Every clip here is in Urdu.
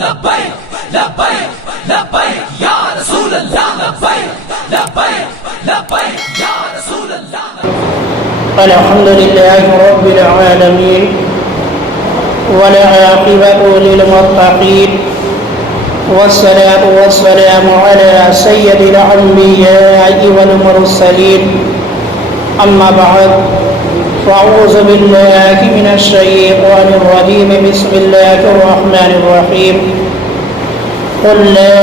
لبیک لبیک لبیک یا رسول اللہ لبیک لبیک لبیک یا رسول اللہ الحمد لله رب العالمين والعاقبة للمتقين والصلاة والسلام على سيد الأنبياء والمرسلين أما بعد فأعوذ بالله من الشيطان الرجيم بسم الله الرحمن الرحيم قل لا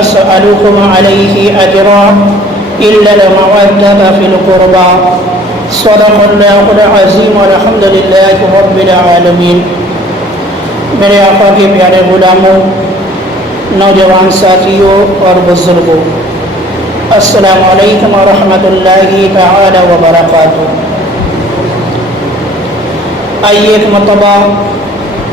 أسألكم عليه أجرا إلا المودة في القربى صدق الله العظيم والحمد لله رب العالمين. میرے آقا کے پیارے غلاموں، نوجوان ساتھیوں اور بزرگوں، السلام علیکم ورحمۃ اللہ تعالی وبرکاتہ. آئیے ایک مرتبہ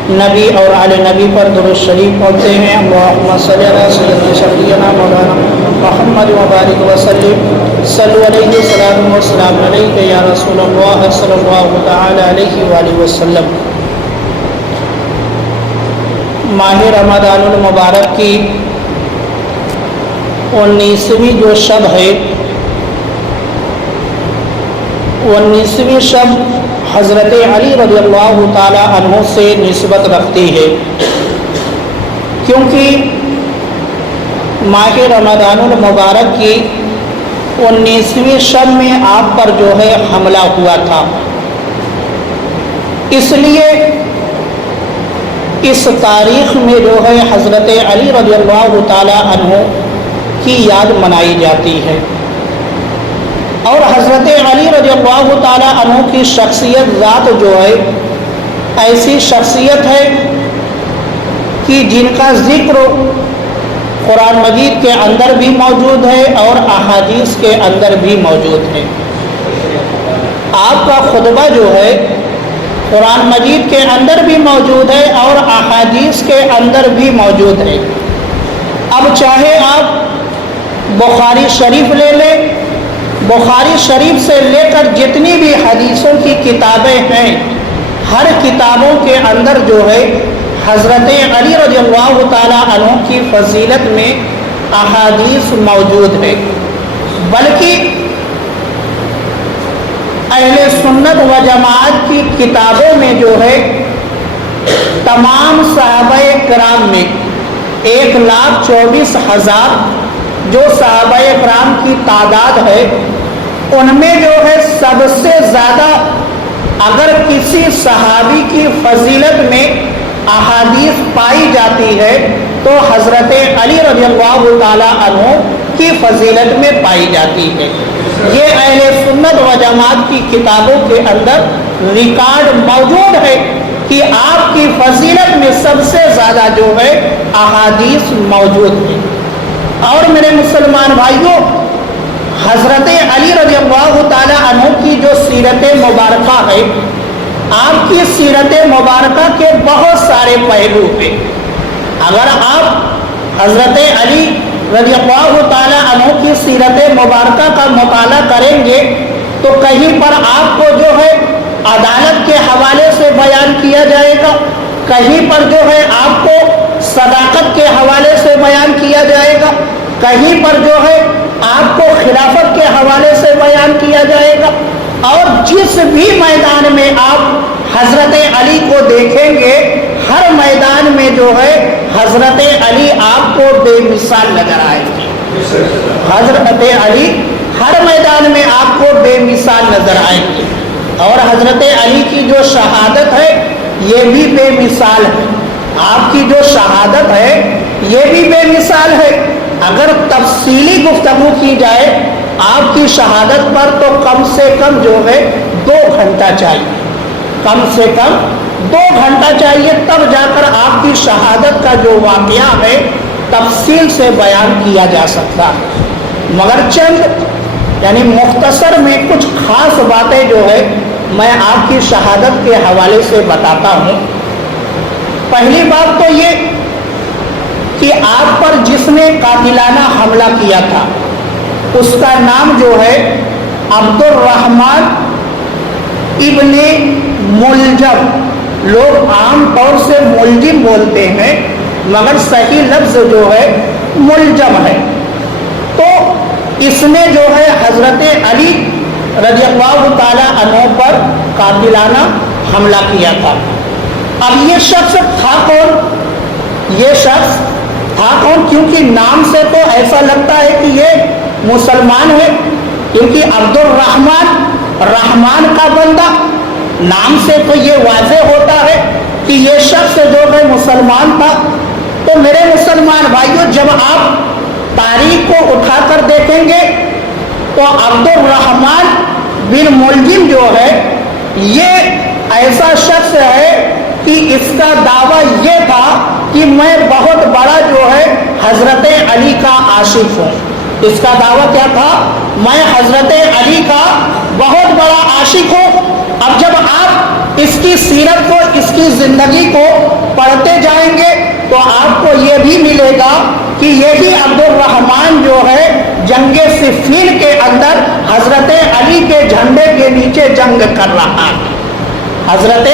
نبی اور آل نبی پر درود شریف پڑھتے ہیں. اللہم صلی علی سیدنا مولانا محمد وبارک وسلم. صلو علیہ الصلاۃ والسلام علیک یا رسول اللہ صلی اللہ تعالی علیہ وآلہ وسلم. ماہ رمضان المبارک کی 19ویں جو شب ہے، 19ویں شب حضرت علی رضی اللہ تعالی عنہ سے نسبت رکھتی ہے، کیونکہ ماہ رمضان المبارک کی 19ویں شب میں آپ پر جو ہے حملہ ہوا تھا. اس لیے اس تاریخ میں جو ہے حضرت علی رضی اللہ تعالی عنہ کی یاد منائی جاتی ہے. اور حضرت علی رضی اللہ تعالی عنہ کی شخصیت ذات جو ہے ایسی شخصیت ہے کہ جن کا ذکر قرآن مجید کے اندر بھی موجود ہے اور احادیث کے اندر بھی موجود ہے. آپ کا خطبہ جو ہے قرآن مجید کے اندر بھی موجود ہے اور احادیث کے اندر بھی موجود ہے. اب چاہے آپ بخاری شریف لے لیں، بخاری شریف سے لے کر جتنی بھی حدیثوں کی کتابیں ہیں، ہر کتابوں کے اندر جو ہے حضرت علی رضی اللہ تعالی عنہ کی فضیلت میں احادیث موجود ہے. بلکہ اہل سنت و جماعت کی کتابوں میں جو ہے تمام صحابہ کرام میں 1,24,000 جو صحابہ کرام کی تعداد ہے، ان میں جو ہے سب سے زیادہ اگر کسی صحابی کی فضیلت میں احادیث پائی جاتی ہے تو حضرت علی رضی اللہ تعالی عنہ کی فضیلت میں پائی جاتی ہے. یہ اہل سنت و جماعت کی کتابوں کے اندر ریکارڈ موجود ہے کہ آپ کی فضیلت میں سب سے زیادہ جو ہے احادیث موجود ہے. اور میرے مسلمان بھائیوں، حضرت علی رضی اللہ تعالی عنہ کی جو سیرت مبارکہ ہے، آپ کی سیرت مبارکہ کے بہت سارے پہلو ہیں. اگر آپ حضرت علی رضی اللہ تعالی عنہ کی سیرت مبارکہ کا مطالعہ کریں گے تو کہیں پر آپ کو جو ہے عدالت کے حوالے سے بیان کیا جائے گا، کہیں پر جو ہے آپ کو صداقت کے حوالے سے بیان کیا جائے گا، کہیں پر جو ہے آپ کو خلافت کے حوالے سے بیان کیا جائے گا. اور جس بھی میدان میں آپ حضرت علی کو دیکھیں گے، ہر میدان میں جو ہے حضرت علی آپ کو بے مثال نظر آئے گی. حضرت علی ہر میدان میں آپ کو بے مثال نظر آئے گی. اور حضرت علی کی جو شہادت ہے یہ بھی بے مثال ہے. آپ کی جو شہادت ہے یہ بھی بے مثال ہے. اگر تفصیلی گفتگو کی جائے آپ کی شہادت پر تو کم سے کم جو ہے 2 گھنٹہ چاہیے، کم سے کم 2 گھنٹہ چاہیے، تب جا کر آپ کی شہادت کا جو واقعہ ہے تفصیل سے بیان کیا جا سکتا ہے. مگر چند یعنی مختصر میں کچھ خاص باتیں جو ہے میں آپ کی شہادت کے حوالے سے بتاتا ہوں. پہلی بات تو یہ کہ آپ پر جس نے قاتلانہ حملہ کیا تھا اس کا نام جو ہے عبد الرحمن ابن ملجم، لوگ عام طور سے ملجم بولتے ہیں، مگر صحیح لفظ جو ہے ملجم ہے۔ تو اس نے جو ہے حضرت علی رضی اللہ تعالی عنہ پر قاتلانہ حملہ کیا تھا۔ اب یہ شخص تھا کون؟ یہ شخص تھا کون؟ کیونکہ نام سے تو ایسا لگتا ہے کہ یہ مسلمان ہے، کیونکہ عبد الرحمن، رحمان کا بندہ، نام سے تو یہ واضح ہوتا ہے کہ یہ شخص جو ہے مسلمان تھا۔ تو میرے مسلمان بھائیوں، جب آپ تاریخ کو اٹھا کر دیکھیں گے تو عبد الرحمن بن ملجم جو ہے یہ ایسا شخص ہے کہ اس کا دعویٰ یہ تھا کہ میں بہت بڑا جو ہے حضرت علی کا عاشق ہوں۔ اس کا دعویٰ کیا تھا؟ میں حضرت علی کا بہت بڑا عاشق ہوں۔ اب جب آپ اس کی سیرت کو، اس کی زندگی کو پڑھتے جائیں گے تو آپ کو یہ بھی ملے گا کہ یہی عبد الرحمن جو ہے جنگ صفین کے اندر حضرت علی کے جھنڈے کے نیچے جنگ کر رہا ہے۔ حضرت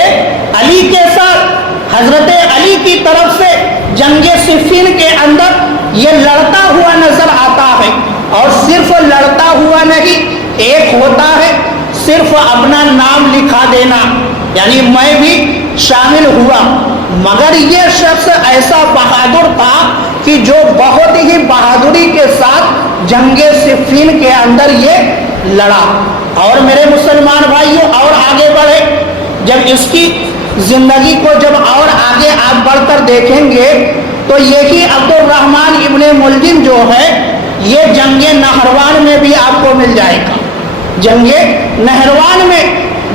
علی کے ساتھ، حضرت علی کی طرف سے جنگ صفین کے اندر یہ لڑتا ہوا نظر آتا ہے، اور صرف لڑتا ہوا نہیں، ایک ہوتا ہے صرف اپنا نام لکھا دینا، یعنی میں بھی شامل ہوا، مگر یہ شخص ایسا بہادر تھا کہ جو بہت ہی بہادری کے ساتھ جنگ صفین کے اندر یہ لڑا۔ اور میرے مسلمان بھائیوں، اور آگے بڑھے، جب اس کی زندگی کو جب اور آگے آپ بڑھ کر دیکھیں گے تو یہی عبد الرحمن ابن ملجم جو ہے یہ جنگ نہروان میں بھی آپ کو مل جائے گا۔ جنگ نہروان میں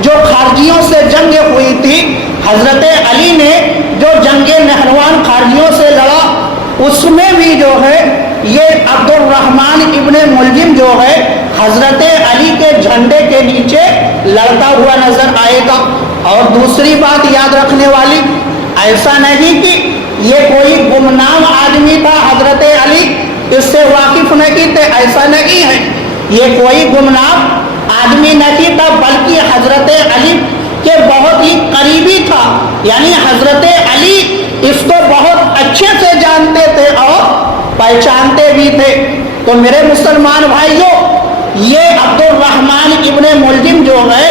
جو خارجیوں سے جنگ ہوئی تھی، حضرت علی نے جو جنگ نہروان خارجیوں سے لڑا، اس میں بھی جو ہے یہ عبد الرحمن ابن ملجم جو ہے حضرت علی کے جھنڈے کے نیچے لڑتا ہوا نظر آئے گا۔ اور دوسری بات یاد رکھنے والی، ایسا نہیں کہ یہ کوئی گمنام آدمی تھا، حضرت علی اس سے واقف نہیں تھے، ایسا نہیں ہے، یہ کوئی گمنام آدمی نہیں تھا، بلکہ حضرت علی کے بہت ہی قریبی تھا، یعنی حضرت علی اس کو بہت اچھے سے جانتے تھے اور پہچانتے بھی تھے۔ تو میرے مسلمان بھائیوں، یہ عبد الرحمن ابن ملجم جو ہے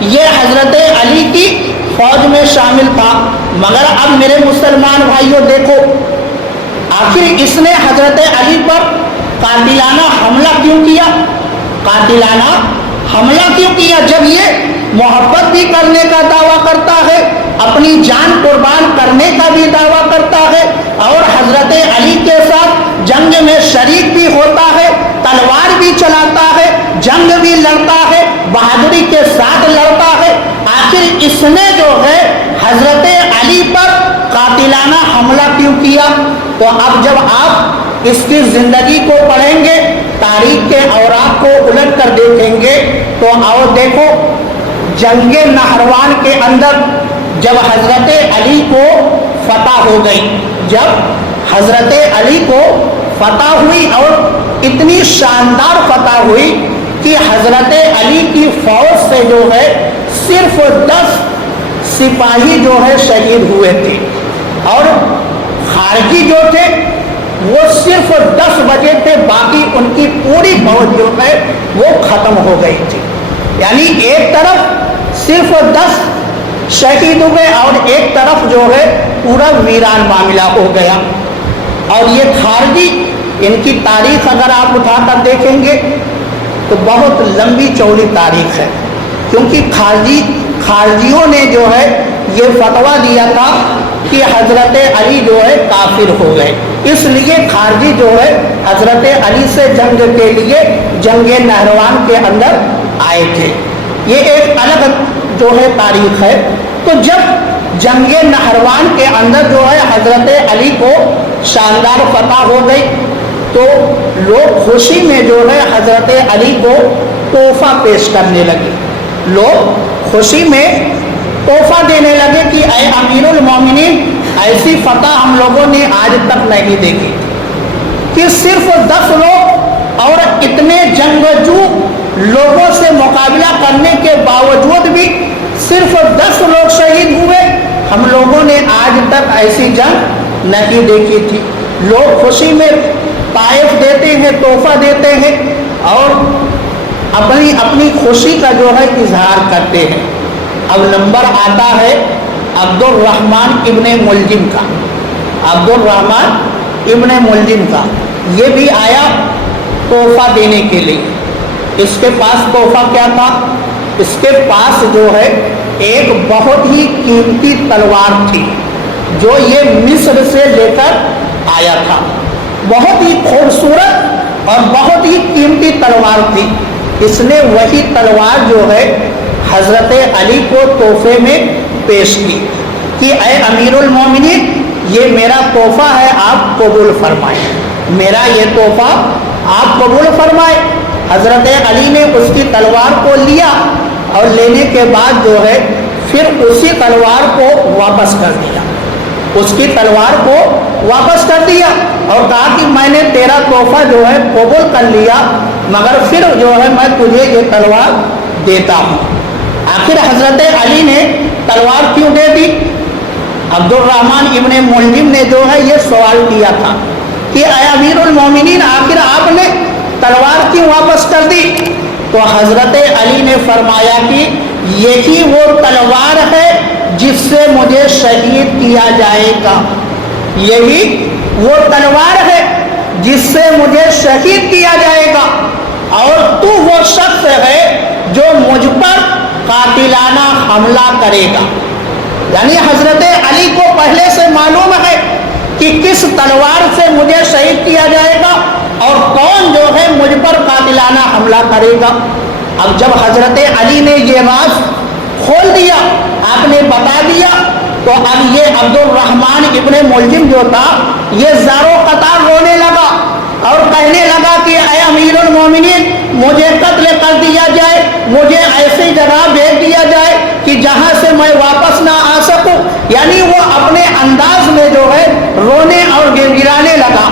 یہ حضرت علی کی فوج میں شامل تھا، مگر اب میرے مسلمان بھائیوں دیکھو، آخر اس نے حضرت علی پر قاتلانہ حملہ کیوں کیا؟ قاتلانہ حملہ کیوں کیا جب یہ محبت بھی کرنے کا دعویٰ کرتا ہے، اپنی جان قربان کرنے کا بھی دعویٰ کرتا ہے، اور حضرت علی کے ساتھ جنگ میں شریک بھی ہوتا ہے، تلوار بھی چلاتا ہے، جنگ بھی لڑتا ہے، بہادری کے ساتھ لڑتا ہے، آخر اس نے جو ہے حضرت علی پر قاتلانہ حملہ کیوں کیا؟ تو اب جب آپ اس کی زندگی کو پڑھیں گے، تاریخ کے اوراق کو الٹ کر دیکھیں گے تو آؤ دیکھو، جنگ نہروان کے اندر جب حضرت علی کو فتح ہو گئی، جب حضرت علی کو فتح ہوئی اور اتنی شاندار فتح ہوئی کہ حضرت علی کی فوج سے جو ہے صرف 10 سپاہی جو ہے شہید ہوئے تھے، اور خارجی جو تھے وہ صرف 10 بجے تھے، باقی ان کی پوری فوج جو ہے وہ ختم ہو گئی تھی، یعنی ایک طرف صرف 10 شہید ہوئے اور ایک طرف جو ہے پورا ویران معاملہ ہو گیا۔ اور یہ خارجی، ان کی تاریخ اگر آپ اٹھا کر دیکھیں گے تو بہت لمبی چوڑی تاریخ ہے، کیونکہ خارجیوں نے جو ہے یہ فتویٰ دیا تھا کہ حضرت علی جو ہے کافر ہو گئے، اس لیے خارجی جو ہے حضرت علی سے جنگ کے لیے جنگ نہروان کے اندر آئے تھے۔ یہ ایک الگ جو ہے تاریخ ہے۔ تو جب جنگ نہروان کے اندر جو ہے حضرت علی کو شاندار فتح ہو گئی تو لوگ خوشی میں جو ہے حضرت علی کو تحفہ پیش کرنے لگے، لوگ خوشی میں تحفہ دینے لگے کہ اے امیر المومنین، ایسی فتح ہم لوگوں نے آج تک نہیں دیکھی کہ صرف 10 لوگ اور اتنے جنگجو لوگوں سے مقابلہ کرنے کے باوجود بھی صرف 10 لوگ شہید ہوئے، ہم لوگوں نے آج تک ایسی جنگ نہیں دیکھی تھی۔ لوگ خوشی میں طائف دیتے ہیں، تحفہ دیتے ہیں اور اپنی اپنی خوشی کا جو ہے اظہار کرتے ہیں۔ اب نمبر آتا ہے عبد الرحمن ابن ملجم کا، عبد الرحمن ابن ملجم کا، یہ بھی آیا تحفہ دینے کے لیے۔ اس کے پاس تحفہ کیا تھا؟ اس کے پاس جو ہے ایک بہت ہی قیمتی تلوار تھی جو یہ مصر سے لے کر آیا تھا، بہت ہی خوبصورت اور بہت ہی قیمتی تلوار تھی۔ اس نے وہی تلوار جو ہے حضرت علی کو تحفے میں پیش کی کہ اے امیر المومنین، یہ میرا تحفہ ہے، آپ قبول فرمائیں، میرا یہ تحفہ آپ قبول فرمائیں۔ حضرت علی نے اس کی تلوار کو لیا اور لینے کے بعد جو ہے پھر اسی تلوار کو واپس کر دیا، اس کی تلوار کو واپس کر دیا اور کہا کہ میں نے تیرا تحفہ جو ہے قبول کر لیا، مگر پھر جو ہے میں تجھے یہ تلوار دیتا ہوں۔ آخر حضرت علی نے تلوار کیوں دے دی؟ عبد الرحمن ابن ملجم نے جو ہے یہ سوال کیا تھا کہ اے امیر المومنین، آخر آپ نے تلوار کیوں واپس کر دی؟ تو حضرت علی نے فرمایا کہ یہی وہ تلوار ہے جس سے مجھے شہید کیا جائے گا، یہی وہ تلوار ہے جس سے مجھے شہید کیا جائے گا، اور تو وہ شخص ہے جو مجھ پر قاتلانہ حملہ کرے گا۔ یعنی حضرت علی کو پہلے سے معلوم ہے کہ کس تلوار سے مجھے شہید کیا جائے گا اور کون جو ہے مجھ پر قاتلانہ حملہ کرے گا۔ اب جب حضرت علی نے یہ راز کھول دیا، آپ نے بتا دیا، تو اب یہ عبد الرحمن ابن ملجم جو تھا یہ زارو قطار رونے لگا اور کہنے لگا کہ اے امیر المومنین، مجھے قتل کر دیا جائے، مجھے ایسی جگہ بھیج دیا جائے کہ جہاں سے میں واپس نہ آ سکوں۔ یعنی وہ اپنے انداز میں جو ہے رونے اور گڑگڑانے لگا۔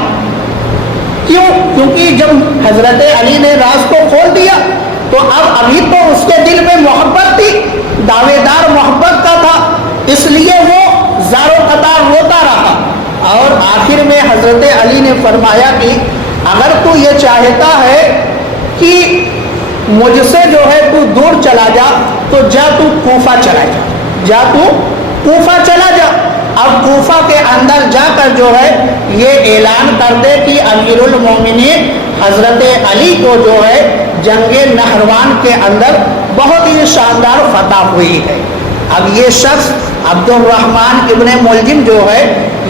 کیوں؟ کیونکہ جب حضرت علی نے راز کو کھول دیا تو اب ابھی تو اس کے دل میں محبت تھی، دعوے دار محبت کا تھا، اس لیے وہ زارو قطار روتا رہا۔ اور آخر میں حضرت علی نے فرمایا کہ اگر تو یہ چاہتا ہے کہ مجھ سے جو ہے تو دور چلا جا تو جا تو کوفہ چلا جا، جا تو کوفہ چلا جا۔ اب کوفہ کے اندر جا کر جو ہے یہ اعلان کر دے کہ امیر المومنین حضرت علی کو جو ہے جنگ نہروان کے اندر بہت ہی شاندار فتح ہوئی ہے۔ اب یہ شخص عبد الرحمن ابن ملجم جو ہے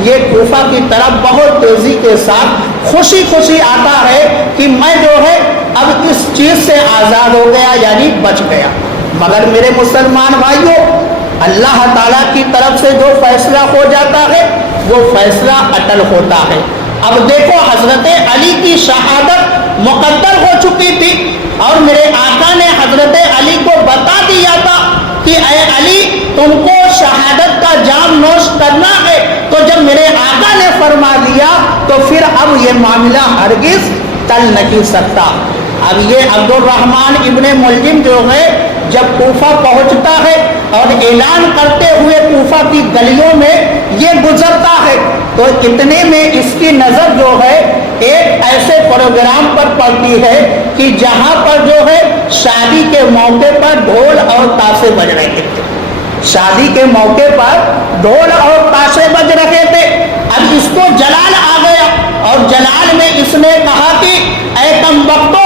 یہ کوفہ کی طرف بہت تیزی کے ساتھ خوشی خوشی آتا ہے کہ میں جو ہے اب اس چیز سے آزاد ہو گیا، یعنی بچ گیا۔ مگر میرے مسلمان بھائیوں، اللہ تعالیٰ کی طرف سے جو فیصلہ ہو جاتا ہے وہ فیصلہ اٹل ہوتا ہے۔ اب دیکھو حضرت علی کی شہادت مقدر ہو چکی تھی اور میرے آقا نے حضرت علی کو بتا دیا تھا کہ اے علی، تم کو شہادت کا جام نوش کرنا ہے۔ تو جب میرے آقا نے فرما دیا تو پھر اب یہ معاملہ ہرگز ٹل نہیں سکتا۔ اب یہ عبد الرحمن ابن ملجم جو ہے جب کوفہ پہنچتا ہے اور اعلان کرتے ہوئے کوفہ کی گلیوں میں یہ گزرتا ہے تو اتنے میں اس کی نظر جو ہے ایک ایسے پروگرام پر پڑتی ہے کہ جہاں پر جو ہے شادی کے موقع پر ڈھول اور تاشے بج رہے تھے، شادی کے موقع پر ڈھول اور تاشے بج رہے تھے۔ اب اس کو جلال آ گیا اور جلال میں اس نے کہا کہ اے کمبختو،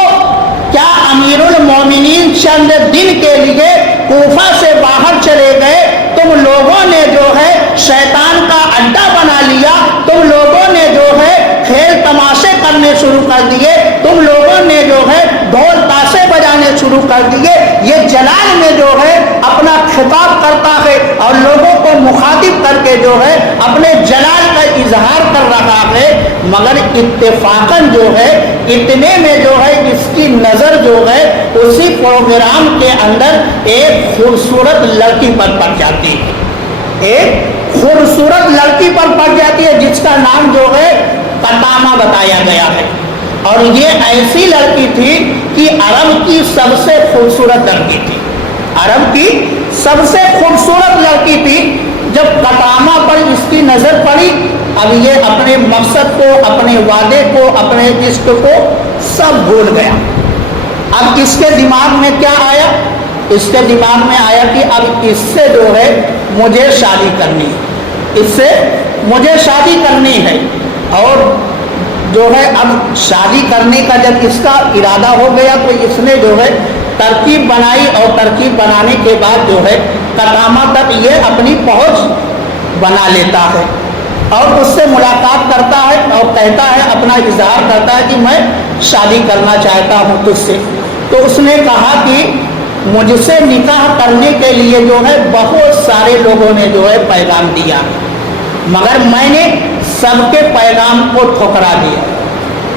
کیا امیر المومنین چند دن کے لیے کوفہ سے باہر چلے گئے؟ تم لوگوں نے جو ہے شیطان کا اڈا بنا لیا، تم لوگوں نے جو ہے کھیل تماشے کرنے شروع کر دیے، تم لوگوں نے جو ہے ڈھول تاشے بجانے شروع کر دیے۔ یہ جلال میں جو ہے اپنا خطاب کرتا ہے اور لوگوں کو مخاطب کر کے جو ہے اپنے جلال کا اظہار کر رہا ہے، مگر اتفاقاً جو ہے اتنے میں جو ہے اس کی نظر جو ہے اسی پروگرام کے اندر ایک خوبصورت لڑکی پر پڑ جاتی ہے، ایک خوبصورت لڑکی پر پڑ جاتی ہے جس کا نام جو ہے قطامہ بتایا گیا ہے۔ اور یہ ایسی لڑکی تھی کہ عرب کی سب سے خوبصورت لڑکی تھی، عرب کی سب سے خوبصورت لڑکی تھی۔ جب قطامہ پر اس کی نظر پڑی اب یہ اپنے مقصد کو، اپنے وعدے کو، اپنے عشق کو سب بھول گیا۔ اب اس کے دماغ میں کیا آیا؟ اس کے دماغ میں آیا کہ اب اس سے جو ہے مجھے شادی کرنی ہے، اس سے مجھے شادی کرنی ہے۔ اور جو ہے اب شادی کرنے کا جب اس کا ارادہ ہو گیا تو اس نے جو ہے ترکیب بنائی، اور ترکیب بنانے کے بعد جو ہے قدامہ تک یہ اپنی پہنچ بنا لیتا ہے، اور اس سے ملاقات کرتا ہے اور کہتا ہے، اپنا اظہار کرتا ہے کہ میں شادی کرنا چاہتا ہوں تجھ سے۔ تو اس نے کہا کہ مجھ سے نکاح کرنے کے لیے جو ہے بہت سارے لوگوں نے جو ہے پیغام دیا، مگر میں نے سب کے پیغام کو ٹھکرا دیا۔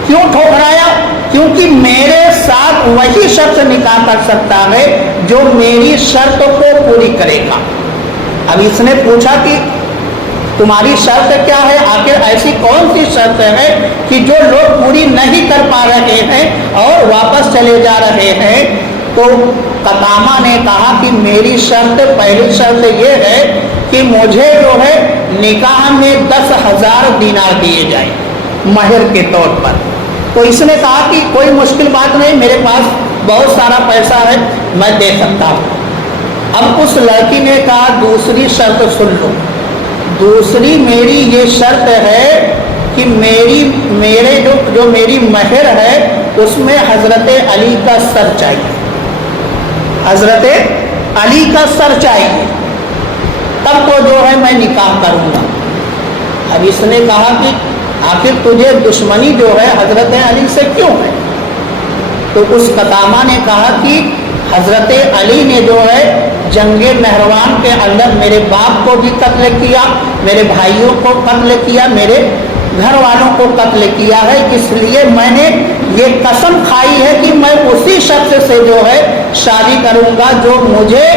کیوں ٹھکرایا؟ کیونکہ میرے ساتھ وہی شخص نکاح کر سکتا ہے جو میری شرط کو پوری کرے گا۔ اب اس نے پوچھا کہ تمہاری شرط کیا ہے؟ آخر ایسی کون سی شرط ہے کہ جو لوگ پوری نہیں کر پا رہے ہیں اور واپس چلے جا رہے ہیں؟ تو قدامہ نے کہا کہ میری شرط، پہلی شرط یہ ہے کہ مجھے جو ہے نکاح میں 10,000 دینار دیے جائیں مہر کے طور پر۔ تو اس نے کہا کہ کوئی مشکل بات نہیں، میرے پاس بہت سارا پیسہ ہے، میں دے سکتا ہوں۔ اب اس لڑکی نے کہا دوسری شرط سن لو، دوسری میری یہ شرط ہے کہ میرے جو میری مہر ہے اس میں حضرت علی کا سر چاہیے، حضرت علی کا سر چاہیے، تب تو جو ہے میں نکاح کروں گا۔ اب اس نے کہا کہ آخر تجھے دشمنی جو ہے حضرت علی سے کیوں ہے؟ تو اس قدامہ نے کہا کہ حضرت علی نے جو ہے جنگ نہروان کے اندر میرے باپ کو بھی قتل کیا، میرے بھائیوں کو قتل کیا، میرے گھر والوں کو قتل کیا ہے، اس لیے میں نے یہ قسم کھائی ہے کہ میں اسی شخص سے جو ہے شادی کروں گا جو مجھے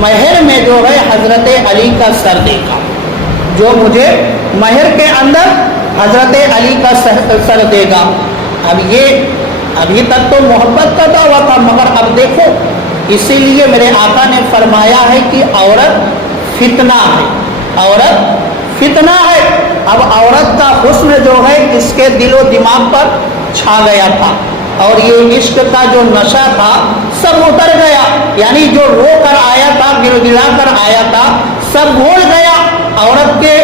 مہر میں جو ہے حضرت علی کا سر دے گا، جو مجھے مہر کے اندر حضرت علی کا سر دے گا۔ اب یہ ابھی تک تو محبت کا دعویٰ تھا، مگر اب دیکھو، اسی لیے میرے آقا نے فرمایا ہے کہ عورت فتنہ ہے، عورت فتنہ ہے۔ اب عورت کا حسن جو ہے اس کے دل و دماغ پر چھا گیا تھا، اور یہ عشق کا جو نشہ تھا سب اتر گیا، یعنی جو رو کر آیا تھا، گر گرا کر آیا تھا، سب بھول گیا۔ عورت کے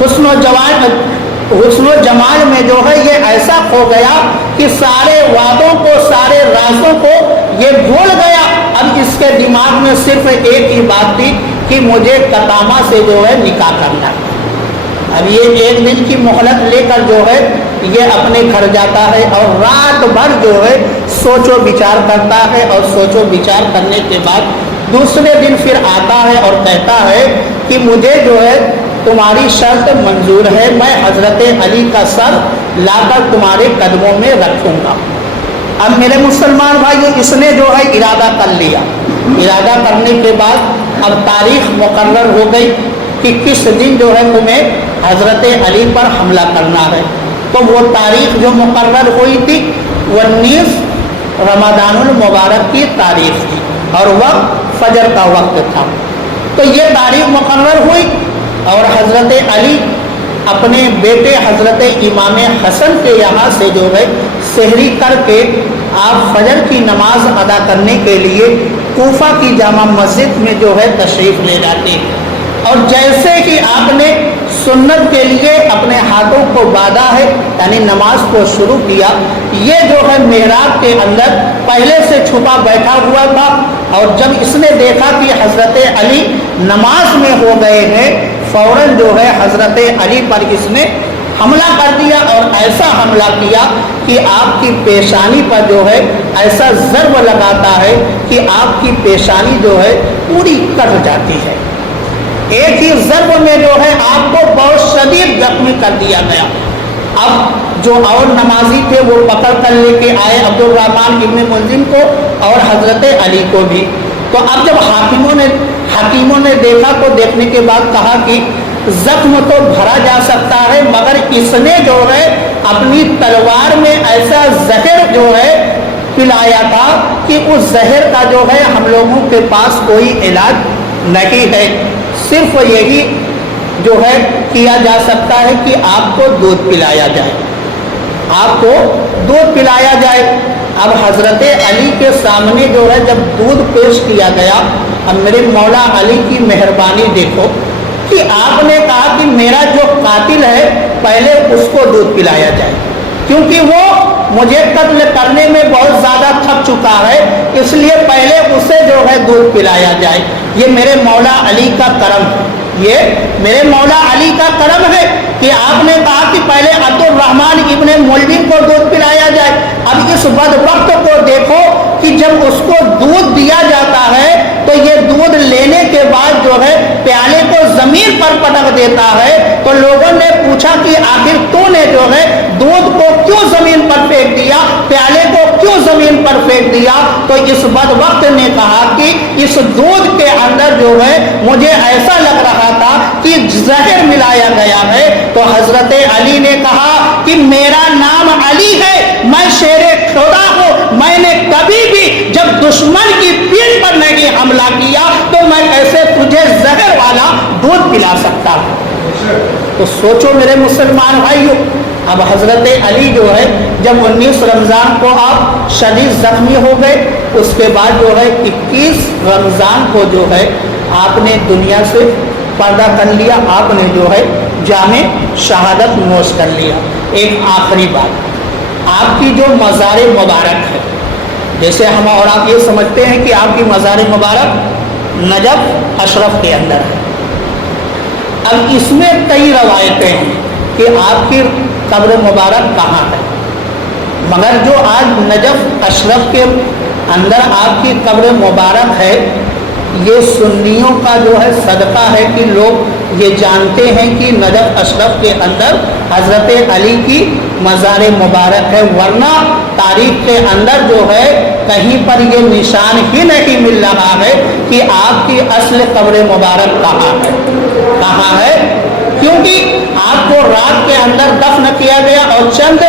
حسن و جمال میں جو ہے یہ ایسا کھو گیا کہ سارے وعدوں کو، سارے رازوں کو یہ بھول گیا۔ اب اس کے دماغ میں صرف ایک ہی بات تھی کہ مجھے قدامہ سے جو ہے نکاح کرنا ہے۔ اب یہ ایک دن کی مہلت لے کر جو ہے یہ اپنے گھر جاتا ہے اور رات بھر جو ہے سوچ و بچار کرتا ہے، اور سوچ و بچار کرنے کے بعد دوسرے دن پھر آتا ہے اور کہتا ہے کہ مجھے جو ہے تمہاری شرط منظور ہے، میں حضرت علی کا سر لا کر تمہارے قدموں میں رکھوں گا۔ اب میرے مسلمان بھائیو، اس نے جو ہے ارادہ کر لیا۔ ارادہ کرنے کے بعد اب تاریخ مقرر ہو گئی کہ کس دن جو ہے تمہیں حضرت علی پر حملہ کرنا ہے۔ تو وہ تاریخ جو مقرر ہوئی تھی 19 رمضان المبارک کی تاریخ تھی، اور وقت فجر کا وقت تھا۔ تو یہ تاریخ مقرر ہوئی، اور حضرت علی اپنے بیٹے حضرت امام حسن کے یہاں سے جو ہے سحری کر کے آپ فجر کی نماز ادا کرنے کے لیے کوفہ کی جامع مسجد میں جو ہے تشریف لے جاتے ہیں۔ اور جیسے ہی آپ نے سنت کے لیے اپنے ہاتھوں کو باندھا ہے، یعنی نماز کو شروع کیا، یہ جو ہے محراب کے اندر پہلے سے چھپا بیٹھا ہوا تھا، اور جب اس نے دیکھا کہ حضرت علی نماز میں ہو گئے ہیں، فوراً جو ہے حضرت علی پر اس نے حملہ کر دیا، اور ایسا حملہ کیا کہ آپ کی پیشانی پر جو ہے ایسا ضرب لگاتا ہے کہ آپ کی پیشانی جو ہے پوری کٹ جاتی ہے۔ ایک ہی ضرب میں جو ہے آپ کو بہت شدید زخمی کر دیا گیا۔ اب جو اور نمازی تھے وہ پکڑ کر لے کے آئے عبد الرحمن ابن ملزم کو اور حضرت علی کو بھی۔ تو اب جب حکیموں نے دیکھا تو دیکھنے کے بعد کہا کہ زخم تو بھرا جا سکتا ہے، مگر اس نے جو ہے اپنی تلوار میں ایسا زہر جو ہے پلایا تھا کہ اس زہر کا جو ہے ہم لوگوں کے پاس کوئی علاج نہیں ہے، صرف یہی جو ہے کیا جا سکتا ہے کہ آپ کو دودھ پلایا جائے، آپ کو دودھ پلایا جائے۔ اب حضرت علی کے سامنے جو ہے جب دودھ پیش کیا گیا، اب میرے مولا علی کی مہربانی دیکھو کہ آپ نے کہا کہ میرا جو قاتل ہے پہلے اس کو دودھ پلایا جائے، کیونکہ وہ مجھے قتل کرنے میں بہت زیادہ تھک چکا ہے، اس لیے پہلے اسے جو ہے دودھ پلایا جائے۔ یہ میرے مولا علی کا کرم ہے، یہ میرے مولا علی کا کرم ہے کہ آپ نے کہا کہ پہلے عبد الرحمن ابن ملجم کو دودھ پلایا جائے۔ اب اس بدبخت کو دیکھو کہ جب اس کو دودھ دیا جاتا ہے تو یہ دودھ لینے کے بعد جو ہے پیالے کو زمین پر پٹک دیتا ہے، تو لوگوں نے پوچھا کہ آخر تو نے جو ہے دودھ کو کیوں زمین پر پھینک دیا، پیالے کو کیوں زمین پر پھینک دیا؟ تو اس بدبخت نے کہا کہ اس دودھ کے اندر جو ہے مجھے ایسا لگ رہا تھا کہ زہر ملایا گیا ہے۔ تو حضرت علی نے کہا کہ میرا نام علی ہے، میں شیر خدا ہوں، میں نے کبھی بھی جب دشمن کی پیٹھ پر نہیں حملہ کیا تو میں کیسے تجھے زہر والا دودھ پلا سکتا ہوں؟ تو سوچو میرے مسلمان بھائیوں، اب حضرت علی جو ہے جب 19 رمضان کو آپ شدید زخمی ہو گئے، اس کے بعد جو ہے 21 رمضان کو جو ہے آپ نے دنیا سے پردہ کر لیا، آپ نے جو ہے جامِ شہادت نوش کر لیا۔ ایک آخری بات، آپ کی جو مزار مبارک ہے، جیسے ہم اور آپ یہ سمجھتے ہیں کہ آپ کی مزار مبارک نجف اشرف کے اندر ہے، اب اس میں کئی روایتیں ہیں کہ آپ کی قبر مبارک کہاں ہے، مگر جو آج نجف اشرف کے اندر آپ کی قبر مبارک ہے، یہ سنیوں کا جو ہے صدقہ ہے کہ لوگ یہ جانتے ہیں کہ نجف اشرف کے اندر حضرت علی کی مزار مبارک ہے، ورنہ تاریخ کے اندر جو ہے کہیں پر یہ نشان ہی نہیں مل رہا ہے کہ آپ کی اصل قبر مبارک کہاں ہے، کیونکہ آپ کو رات کے اندر دفن کیا گیا اور چند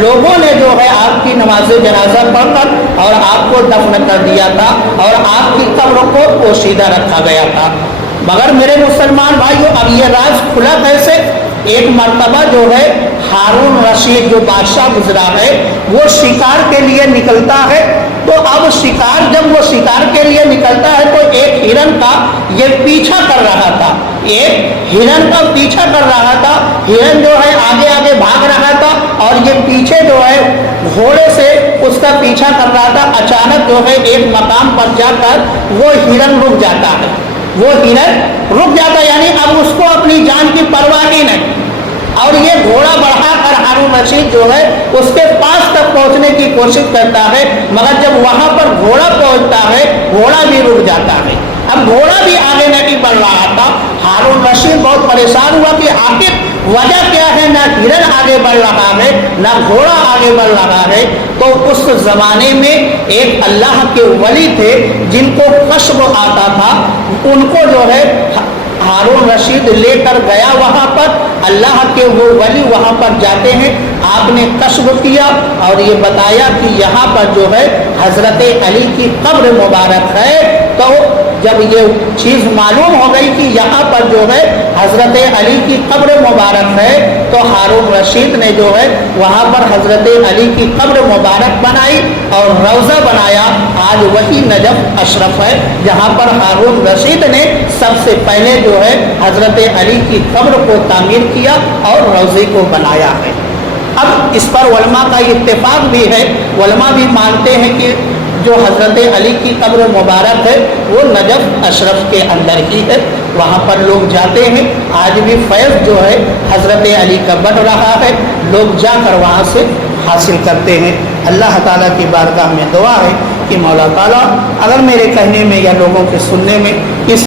لوگوں نے جو ہے آپ کی نماز جنازہ پڑھ کر اور آپ کو دفن کر دیا تھا اور آپ کی قبر کو پوشیدہ رکھا گیا تھا۔ مگر میرے مسلمان بھائیوں، اب یہ راز کھلا کیسے؟ ایک مرتبہ جو ہے ہارون رشید جو بادشاہ گزرا ہے وہ شکار کے لیے نکلتا ہے، تو اب جب وہ شکار کے لیے نکلتا ہے تو ایک ہرن کا یہ پیچھا کر رہا تھا، ایک ہرن کا پیچھا کر رہا تھا، ہرن جو ہے آگے آگے بھاگ رہا تھا اور یہ پیچھے جو ہے گھوڑے سے اس کا پیچھا کر رہا تھا۔ اچانک جو ہے ایک مقام پر جا کر وہ ہرن رک جاتا ہے، وہ ہرن رک جاتا ہے، یعنی اب اس کو اپنی جان کی پرواہ ہی نہیں، اور یہ گھوڑا بڑھا کر ہارون رشید جو ہے اس کے پاس تک پہنچنے کی کوشش کرتا ہے، مگر جب وہاں پر گھوڑا پہنچتا ہے گھوڑا بھی رک جاتا ہے، اب گھوڑا بھی آگے نہیں بڑھ رہا تھا۔ ہارون رشید بہت پریشان ہوا کہ آخر وجہ کیا ہے، نہ ہرن آگے بڑھ رہا ہے نہ گھوڑا آگے بڑھ رہا ہے۔ تو اس زمانے میں ایک اللہ کے ولی تھے جن کو کشف آتا تھا، ان کو جو ہے ہارون رشید لے کر گیا وہاں پر، اللہ کے وہ ولی وہاں پر جاتے ہیں، آپ نے کشف کیا اور یہ بتایا کہ یہاں پر جو ہے حضرت علی کی قبر مبارک ہے۔ تو جب یہ چیز معلوم ہو گئی کہ یہاں پر جو ہے حضرت علی کی قبر مبارک ہے، تو ہارون رشید نے جو ہے وہاں پر حضرت علی کی قبر مبارک بنائی اور روضہ بنایا۔ آج وہی نجف اشرف ہے جہاں پر ہارون رشید نے سب سے پہلے جو ہے حضرت علی کی قبر کو تعمیر کیا اور روضے کو بنایا ہے۔ اب اس پر علماء کا اتفاق بھی ہے، علماء بھی مانتے ہیں کہ جو حضرت علی کی قبر مبارک ہے وہ نجف اشرف کے اندر ہی ہے، وہاں پر لوگ جاتے ہیں، آج بھی فیض جو ہے حضرت علی کا بڑھ رہا ہے، لوگ جا کر وہاں سے حاصل کرتے ہیں۔ اللہ تعالیٰ کی بارگاہ میں دعا ہے کہ مولا تعالیٰ اگر میرے کہنے میں یا لوگوں کے سننے میں